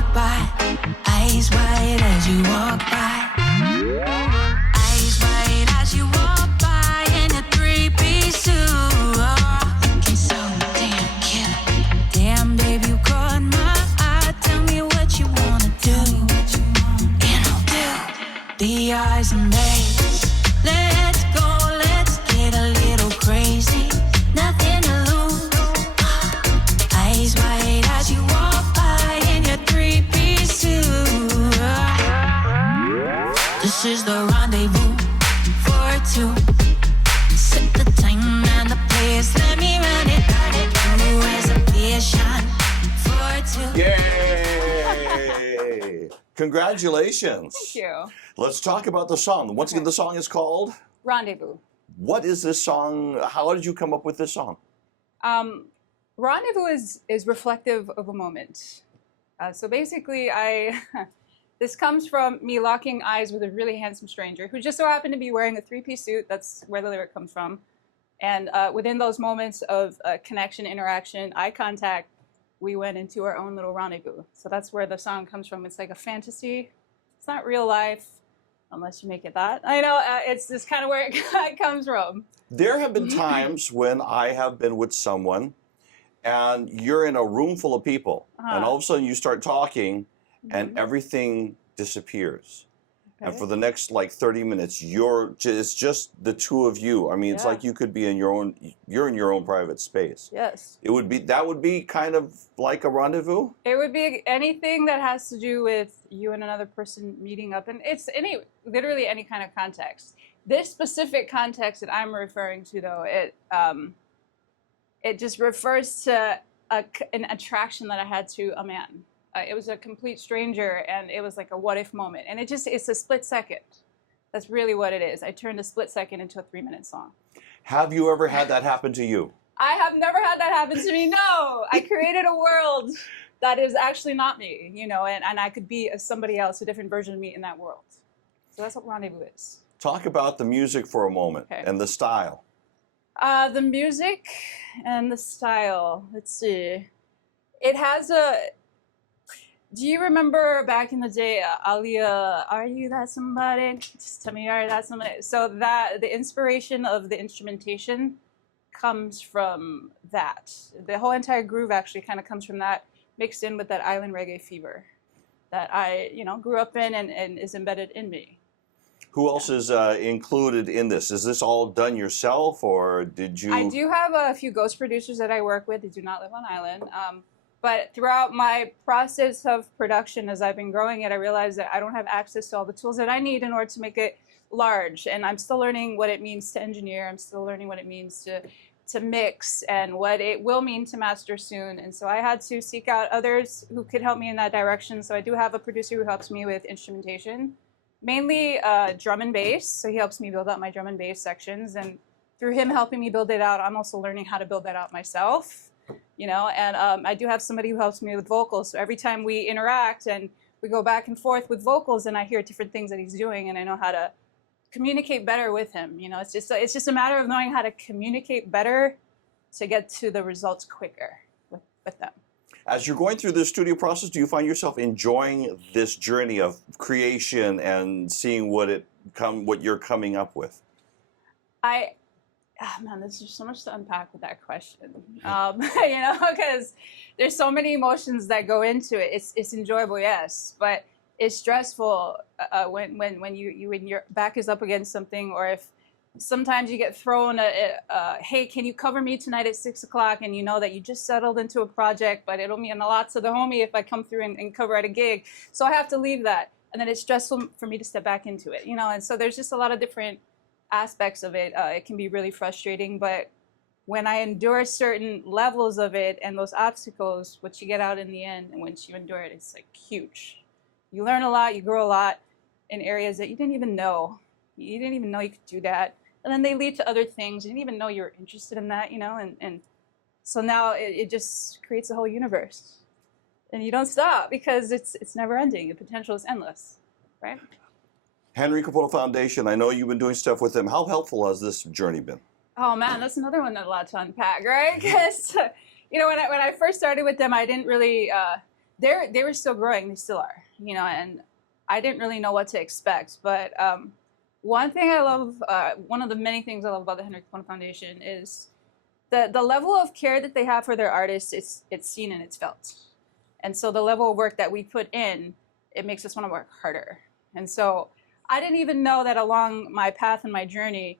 walk by. Eyes wide as you walk by. Eyes wide as you walk by in a three-piece suit. Oh, looking so damn cute. Damn, babe, you caught my eye. Tell me what you wanna do, and I'll do. The eyes and legs. Let's go, let's get a little crazy. Nothing to lose. Eyes wide as you walk by in your three-piece suit. This is the rendezvous for two. Set the time and the place. Let me run it. New reservation for two. Yay! Congratulations. Thank you. Let's talk about the song. Once again, the song is called? Rendezvous. What is this song? How did you come up with this song? Rendezvous is reflective of a moment. So basically, this comes from me locking eyes with a really handsome stranger who just so happened to be wearing a three-piece suit. That's where the lyric comes from. And within those moments of connection, interaction, eye contact, we went into our own little rendezvous. So that's where the song comes from. It's like a fantasy. It's not real life, unless you make it that. I know, it's just kind of where it comes from. There have been times when I have been with someone and you're in a room full of people and all of a sudden you start talking and everything disappears. And for the next like 30 minutes, it's just the two of you. I mean, it's like you could be in you're in your own private space. Yes. That would be kind of like a rendezvous? It would be anything that has to do with you and another person meeting up. And it's literally any kind of context. This specific context that I'm referring to, though, it just refers to an attraction that I had to a man. It was a complete stranger, and it was like a what-if moment. And it's a split second. That's really what it is. I turned a split second into a 3-minute song. Have you ever had that happen to you? I have never had that happen to me, no. I created a world that is actually not me, you know, and I could be somebody else, a different version of me in that world. So that's what Rendezvous is. Talk about the music for a moment and the style. The music and the style, let's see. It has a... Do you remember back in the day, Alia, are you that somebody? Just tell me, are you that somebody? So the inspiration of the instrumentation comes from that. The whole entire groove actually kind of comes from that, mixed in with that island reggae fever that I, grew up in and is embedded in me. Who else is included in this? Is this all done yourself, or did you? I do have a few ghost producers that I work with. They do not live on island. But throughout my process of production, as I've been growing it, I realized that I don't have access to all the tools that I need in order to make it large. And I'm still learning what it means to engineer. I'm still learning what it means to mix and what it will mean to master soon. And so I had to seek out others who could help me in that direction. So I do have a producer who helps me with instrumentation, mainly drum and bass. So he helps me build out my drum and bass sections. And through him helping me build it out, I'm also learning how to build that out myself. And I do have somebody who helps me with vocals. So every time we interact and we go back and forth with vocals, and I hear different things that he's doing, and I know how to communicate better with him. It's just a matter of knowing how to communicate better to get to the results quicker with them. As you're going through the studio process, do you find yourself enjoying this journey of creation and seeing what you're coming up with? Man, there's just so much to unpack with that question. Because there's so many emotions that go into it. It's enjoyable, yes, but it's stressful when your back is up against something, or if sometimes you get thrown hey, can you cover me tonight at 6 o'clock? And you know that you just settled into a project, but it'll mean a lot to the homie if I come through and cover at a gig. So I have to leave that. And then it's stressful for me to step back into it, and so there's just a lot of different aspects of it. It can be really frustrating, but when I endure certain levels of it and those obstacles, what you get out in the end, and once you endure it, it's like huge. You learn a lot, you grow a lot in areas that you didn't even know. You didn't even know you could do that. And then they lead to other things. You didn't even know you were interested in that, and so now it just creates a whole universe. And you don't stop because it's never ending. The potential is endless, right? Henry Kapono Foundation, I know you've been doing stuff with them. How helpful has this journey been? Oh man, that's another one that's a lot to unpack, right? Because, when I first started with them, I didn't really they were still growing. They still are, you know, and I didn't really know what to expect. But one thing I love, one of the many things I love about the Henry Kapono Foundation is the level of care that they have for their artists. It's seen and it's felt. And so the level of work that we put in, it makes us want to work harder. And so I didn't even know that along my path and my journey,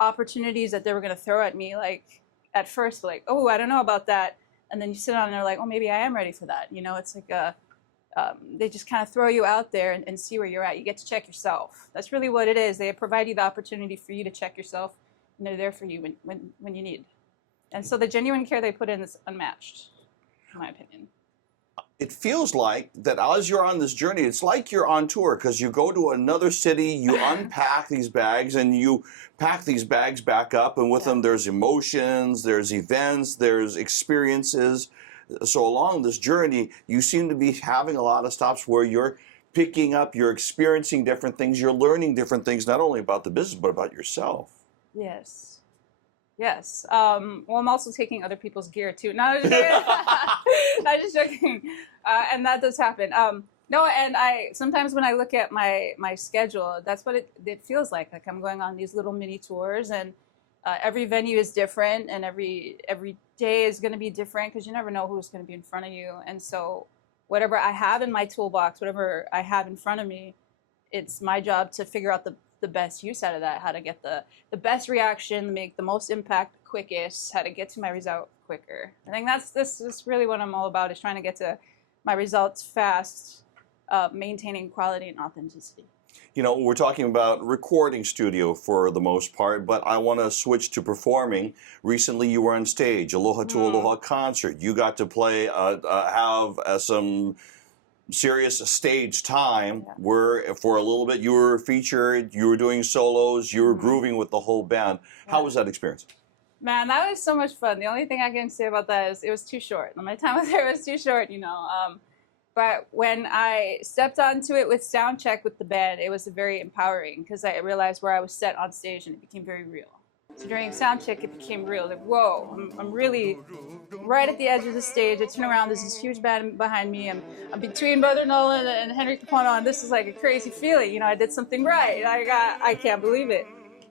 opportunities that they were going to throw at me, like at first, like, oh, I don't know about that. And then you sit down and they're like, oh, maybe I am ready for that. You know, it's like they just kind of throw you out there and see where you're at. You get to check yourself. That's really what it is. They provide you the opportunity for you to check yourself, and they're there for you when you need. And so the genuine care they put in is unmatched, in my opinion. It feels like that as you're on this journey, it's like you're on tour because you go to another city, you unpack these bags, and you pack these bags back up, and with them there's emotions, there's events, there's experiences. So along this journey, you seem to be having a lot of stops where you're picking up, you're experiencing different things, you're learning different things, not only about the business, but about yourself. Yes. Yes. Well, I'm also taking other people's gear too. No, not just joking. And that does happen. No, and sometimes when I look at my schedule, that's what it feels like. Like I'm going on these little mini tours, and every venue is different, and every day is going to be different because you never know who's going to be in front of you. And so whatever I have in my toolbox, whatever I have in front of me, it's my job to figure out the best use out of that, how to get the best reaction, make the most impact quickest, how to get to my result quicker. I think this is really what I'm all about, is trying to get to my results fast, maintaining quality and authenticity. You know, we're talking about recording studio for the most part, but I want to switch to performing. Recently you were on stage, Aloha to Aloha Concert. You got to play, have some serious stage time where for a little bit you were featured, you were doing solos, you were grooving with the whole band. How was that experience? Man, that was so much fun. The only thing I can say about that is it was too short. My time with there was too short, you know. But when I stepped onto it with sound check with the band, it was very empowering because I realized where I was set on stage and it became very real. So during sound check, it became real. Like, whoa, I'm really right at the edge of the stage. I turn around, there's this huge band behind me. I'm between Brother Nolan and Henry Kapono, and this is like a crazy feeling. You know, I did something right. I can't believe it.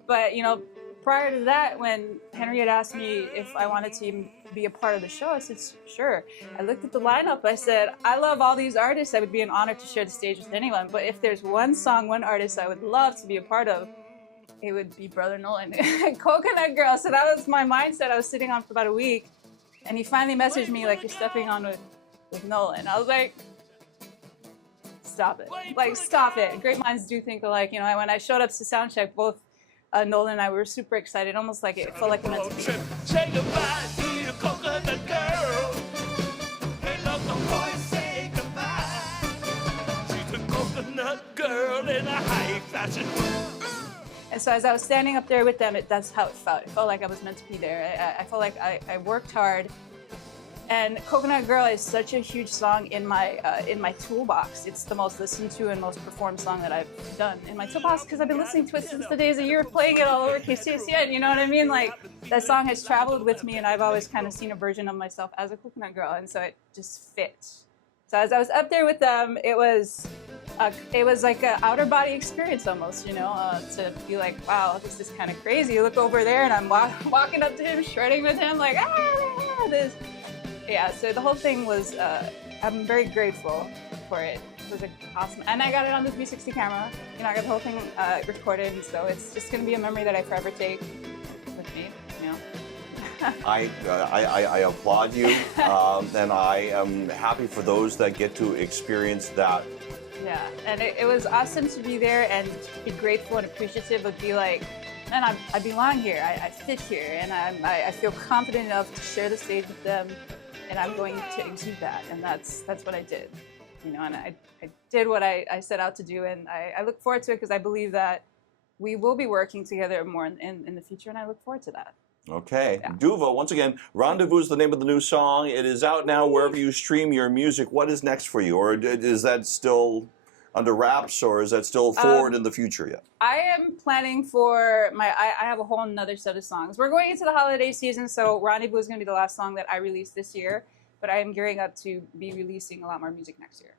But, you know, prior to that, when Henry had asked me if I wanted to even be a part of the show, I said, sure. I looked at the lineup. I said, I love all these artists. I would be an honor to share the stage with anyone. But if there's one song, one artist I would love to be a part of, it would be Brother Nolan, Coconut Girl. So that was my mindset. I was sitting on for about a week, and he finally messaged me like, you're stepping on with Nolan. I was like, stop it. Like, stop it. Great minds do think alike. You know, when I showed up to soundcheck, both Nolan and I were super excited, almost like it felt like it meant to be. Say goodbye to your coconut girl. Hey, love the boy, say goodbye. She's a coconut girl in a high fashion. And so as I was standing up there with them, that's how it felt. It felt like I was meant to be there. I felt like I worked hard. And Coconut Girl is such a huge song in my toolbox. It's the most listened to and most performed song that I've done in my toolbox because I've been listening to it since the days that you were playing it all over KCSN. You know what I mean? Like, that song has traveled with me, and I've always kind of seen a version of myself as a Coconut Girl, and so it just fits. So as I was up there with them, it was like an outer body experience almost, you know, to be like, wow, this is kind of crazy. You look over there, and I'm walking up to him, shredding with him, like, this. Yeah, so the whole thing was, I'm very grateful for it. It was awesome. And I got it on the 360 camera. You know, I got the whole thing recorded, and so it's just going to be a memory that I forever take with me, you know. I applaud you, and I am happy for those that get to experience that. Yeah, and it was awesome to be there and be grateful and appreciative of be like, man, I belong here, I fit here, and I feel confident enough to share the stage with them, and I'm going to exude that, and that's what I did, you know, and I did what I set out to do, and I look forward to it because I believe that we will be working together more in the future, and I look forward to that. Okay. Yeah. DUVA, once again, Rendezvous is the name of the new song. It is out now wherever you stream your music. What is next for you? Or is that still under wraps, or is that still forward in the future yet? I am planning for I have a whole nother set of songs. We're going into the holiday season, so Rendezvous is going to be the last song that I release this year. but I am gearing up to be releasing a lot more music next year.